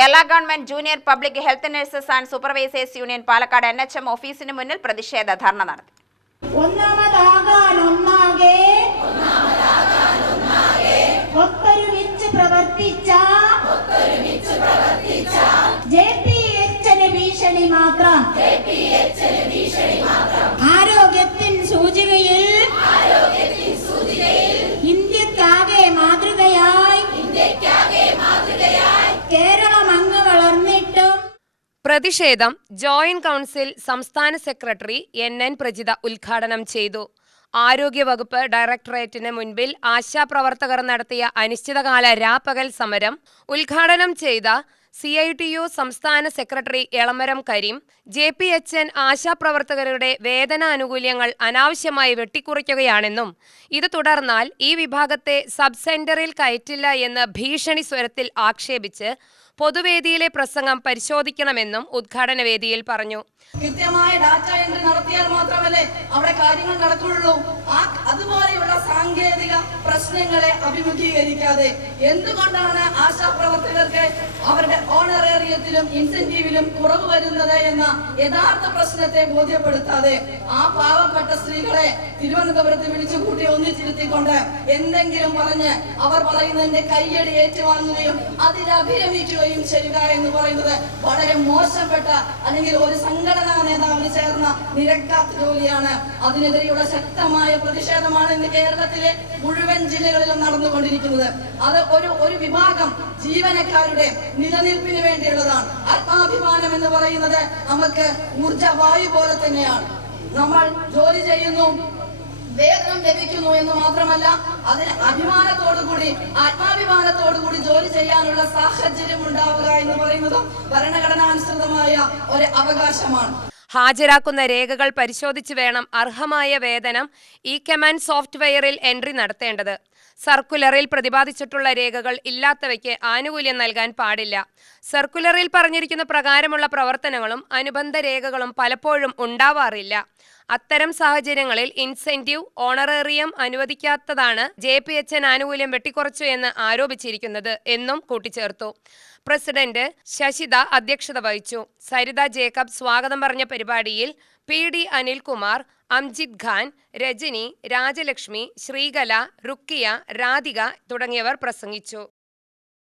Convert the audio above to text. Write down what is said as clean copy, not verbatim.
Kerala government junior public health nurses and supervisors union Palakkad NHM ഓഫീസിന് മുന്നിൽ പ്രതിഷേധ ധർണ നടത്തി. ആരോഗ്യത്തിൻ സൂചികയിൽ ഇന്ത്യക്കാകെ മാതൃകയായി കേരളം അങ്ങ് വളർന്നിട്ടും പ്രതിഷേധം ജോയിന്റ് കൗൺസിൽ സംസ്ഥാന സെക്രട്ടറി NN പ്രജിത ഉദ്ഘാടനം ചെയ്തു. ആരോഗ്യവകുപ്പ് ഡയറക്ടറേറ്റിന് മുൻപിൽ ആശാപ്രവർത്തകർ നടത്തിയ അനിശ്ചിതകാല രാപ്പകൽ സമരം ഉദ്ഘാടനം ചെയ്ത CITU സംസ്ഥാന സെക്രട്ടറി എളമരം കരീം, JPHN ആശാപ്രവർത്തകരുടെ വേതനാനുകൂല്യങ്ങൾ അനാവശ്യമായി വെട്ടിക്കുറയ്ക്കുകയാണെന്നും ഇത് തുടർന്നാൽ ഈ വിഭാഗത്തെ സബ് സെന്ററിൽ കയറ്റില്ല എന്ന് ഭീഷണി സ്വരത്തിൽ ആക്ഷേപിച്ച് പൊതുവേദിയിലെ പ്രസംഗം പരിശോധിക്കണമെന്നും ഉദ്ഘാടന വേദിയിൽ പറഞ്ഞു. കൃത്യമായ ഡാറ്റ എൻട്രി നടത്തിയാൽ മാത്രമല്ലേ അവിടെ കാര്യങ്ങൾ നടക്കുള്ളൂ. അതുപോലെയുള്ള സാങ്കേതിക പ്രശ്നങ്ങളെ അഭിമുഖീകരിക്കാതെ എന്തുകൊണ്ടാണ് ആശാപ്രവർത്തകർക്ക് അവരുടെ ഓണറേറിയത്തിലും ഇൻസെന്റീവിലും കുറവ് വരുന്നത് എന്ന യഥാർത്ഥ പ്രശ്നത്തെ ബോധ്യപ്പെടുത്താതെ ആ പാവപ്പെട്ട സ്ത്രീകളെ തിരുവനന്തപുരത്ത് വിളിച്ചു കൂട്ടി ഒന്നിച്ചിരുത്തിക്കൊണ്ട് എന്തെങ്കിലും പറഞ്ഞ് അവർ പറയുന്നതിന്റെ കയ്യടി ഏറ്റുവാങ്ങുകയും അതിലഭിരമിക്കുകയും ചെയ്യുക എന്ന് പറയുന്നത് വളരെ മോശപ്പെട്ട അല്ലെങ്കിൽ ഒരു സംഘടനാ നേതാവിന് ചേർന്ന നിരക്കാത്ത ജോലിയാണ്. അതിനെതിരെയുള്ള ശക്തമായ പ്രതിഷേധമാണ് ഇന്ന് കേരളത്തിലെ മുഴുവൻ ജില്ലകളിലും നടന്നുകൊണ്ടിരിക്കുന്നത്. അത് ഒരു വിഭാഗം ജീവനക്കാരുടെ നിലനിൽപ്പിന് വേണ്ടിയുള്ളതാണ്. ആത്മാഭിമാനം എന്ന് പറയുന്നത് നമുക്ക് ഊർജ്ജവായു പോലെ തന്നെയാണ്. നമ്മൾ ജോലി ചെയ്യുന്നു, വേതനം ലഭിക്കുന്നു എന്ന് മാത്രമല്ല, അതിന് അഭിമാനത്തോടുകൂടി ആത്മാഭിമാനത്തോടുകൂടി ജോലി ചെയ്യാനുള്ള സാഹചര്യം ഉണ്ടാവുക എന്ന് പറയുന്നതും ഭരണഘടനാനുസൃതമായ ഒരു അവകാശമാണ്. ഹാജരാക്കുന്ന രേഖകൾ പരിശോധിച്ച് വേണം അർഹമായ വേതനം കമാൻഡ് സോഫ്റ്റ്വെയറിൽ എൻട്രി നടത്തേണ്ടത്. സർക്കുലറിൽ പ്രതിപാദിച്ചിട്ടുള്ള രേഖകൾ ഇല്ലാത്തവയ്ക്ക് ആനുകൂല്യം നൽകാൻ പാടില്ല. സർക്കുലറിൽ പറഞ്ഞിരിക്കുന്ന പ്രകാരമുള്ള പ്രവർത്തനങ്ങളും അനുബന്ധ രേഖകളും പലപ്പോഴും ഉണ്ടാവാറില്ല. അത്തരം സാഹചര്യങ്ങളിൽ ഇൻസെന്റീവ്, ഓണറേറിയം അനുവദിക്കാത്തതാണ് JPHN ആനുകൂല്യം വെട്ടിക്കുറച്ചു എന്ന് ആരോപിച്ചിരിക്കുന്നത് എന്നും കൂട്ടിച്ചേർത്തു. പ്രസിഡന്റ് ശശിത അധ്യക്ഷത വഹിച്ചു. സരിത ജേക്കബ് സ്വാഗതം പറഞ്ഞ പരിപാടിയിൽ PD അനിൽകുമാർ, അംജിദ് ഖാൻ, രജനി, രാജലക്ഷ്മി, ശ്രീകല, റുക്കിയ, രാധിക തുടങ്ങിയവർ പ്രസംഗിച്ചു.